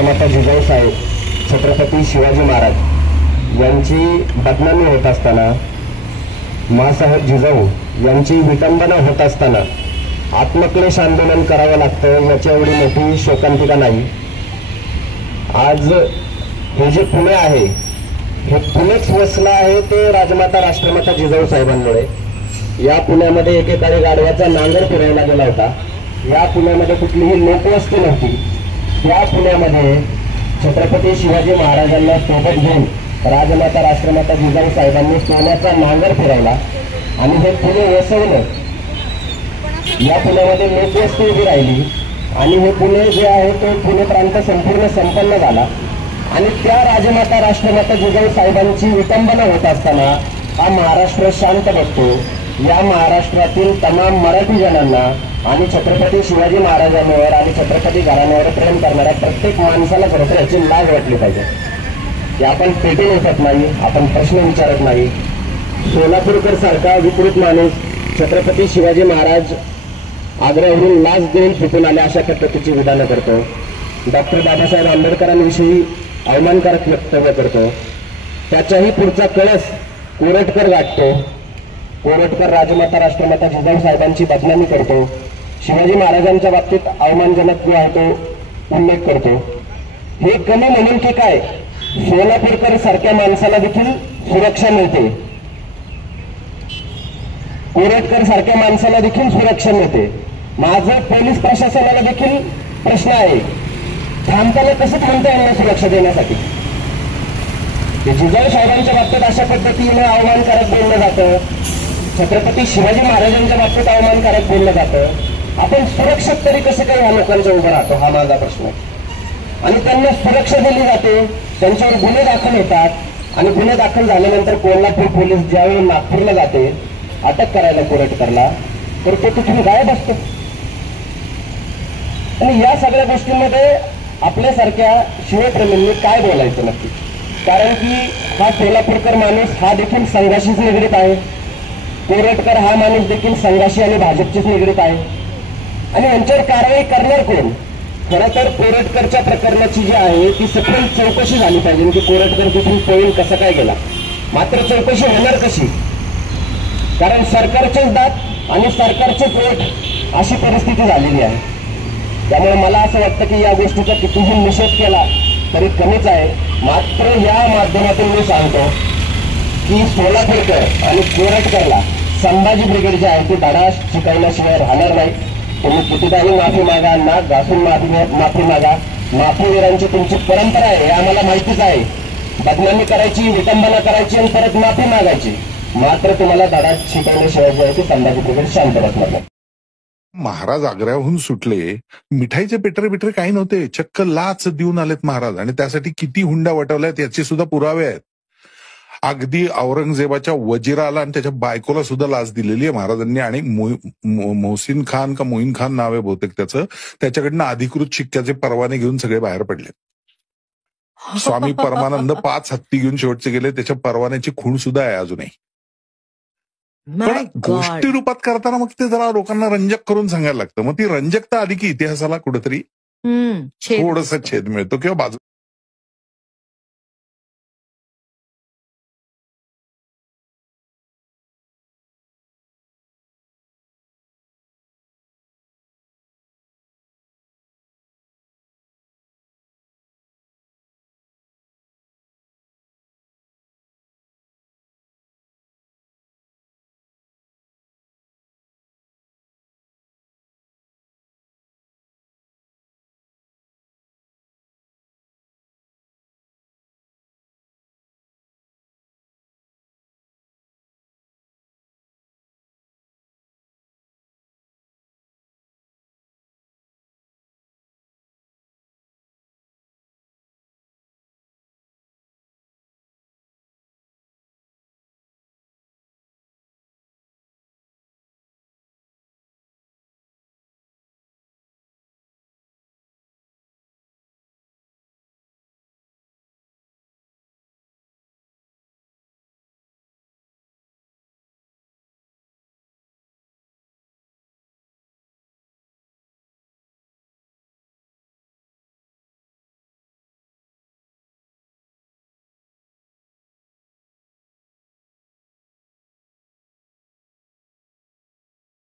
राष्ट्रमाता जिजाऊ साहेब छत्रपती शिवाजी महाराज यांची बदनामी होत असताना, माँसाहेब जिजाऊ यांची विटंबना होत असताना आत्मक्लेश आंदोलन करावं लागतं याची एवढी मोठी शोकांतिका नाही। आज हे जे पुणे आहे, हे पुणेच वसलं आहे ते राजमाता राष्ट्रमाता जिजाऊ साहेबांमुळे। या पुण्यामध्ये एकेकाळी गाढवाचा नांगर फिरायला गेला होता। या पुण्यामध्ये कुठलीही लोकवस्ती नव्हती। त्या पुण्यामध्ये छत्रपती शिवाजी महाराजांना सोबत घेऊन राजमाता राष्ट्रमाता जिजाऊ साहेबांनी सोन्याचा नांगर फिरवला आणि हे पुणे वसवलं। या पुण्यामध्ये लोकवस्ती उभी राहिली आणि हे पुणे जे आहे तो पुणे प्रांत संपूर्ण संपन्न झाला। आणि त्या राजमाता राष्ट्रमाता जिजाऊ साहेबांची विटंबना होत असताना हा महाराष्ट्र शांत बसतो। या महाराष्ट्रातील तमाम मराठी जनांना आणि छत्रपती शिवाजी महाराजांवर आणि छत्रपती घराण्यावर प्रेम करणाऱ्या प्रत्येक माणसाला खरोखर याची लाज वाटली पाहिजे की आपण पेटून उठत नाही, आपण प्रश्न विचारत नाही। सोलापूरकर सारखा विकृत माणूस छत्रपती शिवाजी महाराज आग्र्यावरून लाच देऊन सुटून आले अशा पद्धतीची विधानं करतो। डॉक्टर बाबासाहेब आंबेडकरांविषयी अवमानकारक वक्तव्य करतो। त्याच्याही पुढचा कळस कोरटकर गाठतो। कोरटकर राजमाता राष्ट्रमाता जिजाऊ साहेबांची बदनामी करतो। शिवाजी महाराजांच्या बाबतीत अवमानजनक जो आहे तो उल्लेख करतो। हे कमी म्हणून की काय, सोलापूरकर सारख्या माणसाला देखील सुरक्षा मिळते, कोरटकर सारख्या माणसाला देखील सुरक्षा मिळते। माझं पोलीस प्रशासनाला देखील प्रश्न आहे, थांबताना कसं थांबता यांना सुरक्षा देण्यासाठी? जिजाऊ साहेबांच्या बाबतीत अशा पद्धतीने अवमानकारक बोललं जातं, छत्रपती शिवाजी महाराजांच्या बाबतीत अवमानकारक बोललं जातं। आपण सुरक्षित तरी कसं काही या लोकांच्या उभं राहतो, हा माझा प्रश्न आहे। आणि त्यांना सुरक्षा दिली जाते, त्यांच्यावर गुन्हे दाखल होतात आणि गुन्हे दाखल झाल्यानंतर कोल्हापूर पोलीस ज्यावेळी नागपूरला जाते अटक करायला कोरटकरला, तर तो तिथून गायब असतो। आणि या सगळ्या गोष्टींमध्ये आपल्यासारख्या शिवप्रेमींनी काय बोलायचं नक्की? कारण की हा सोलापूरकर माणूस हा देखील संघाशीच निगडीत आहे, कोरटकर हा माणूस देखील संघाशी आणि भाजपचीच निगडीत आहे। आणि यांच्यावर कारवाई करणार कोण? खरं तर कोरटकरच्या प्रकरणाची जी आहे ती सखोल चौकशी झाली पाहिजे की कोरटकर तिथून पळून कसा काय गेला। मात्र चौकशी होणार कशी? कारण सरकारचेच दात आणि सरकारचेच वोट अशी परिस्थिती झालेली आहे। त्यामुळे मला असं वाटतं की या गोष्टीचा कितीही निषेध केला तरी कमीच आहे। मात्र या माध्यमातून मी सांगतो की सोलापूरकर आणि कोरटकरला संभाजी ब्रिगेड जे आहे ते धडा शिकवल्याशिवाय राहणार नाही। तुम्ही कितीदाही माफी मागा, नाक घासून माफी मागा, माफीवीरांची तुमची परंपरा आहे हे आम्हाला माहितीच आहे। बदनामी करायची, विटंबना करायची आणि परत माफी मागायची, मात्र तुम्हाला धडा शिकवल्याशिवाय जे आहे ते संभाजी ब्रिगेड शांत बसणार नाही। महाराज आग्र्याहून सुटले, मिठाईचे पेटरे काही नव्हते, चक्क लाच देऊन आलेत महाराज आणि त्यासाठी किती हुंडा वटवल्यात याचे सुद्धा पुरावे आहेत। अगदी औरंगजेबाच्या वजिराला आणि त्याच्या बायकोला सुद्धा लाच दिलेली आहे महाराजांनी। आणि मोहसिन खान का मोईन खान नाव आहे बहुतेक त्याचं, त्याच्याकडनं अधिकृत शिक्क्याचे परवाने घेऊन सगळे बाहेर पडले। स्वामी परमानंद 5 हत्ती घेऊन शेवटचे गेले, त्याच्या परवान्याची खूण सुद्धा आहे अजूनही। पण गोष्टी रूपात करताना मग ते जरा लोकांना रंजक करून सांगायला लागतं, मग ती रंजकता आली की इतिहासाला कुठेतरी थोडंसं छेद मिळतो किंवा बाजू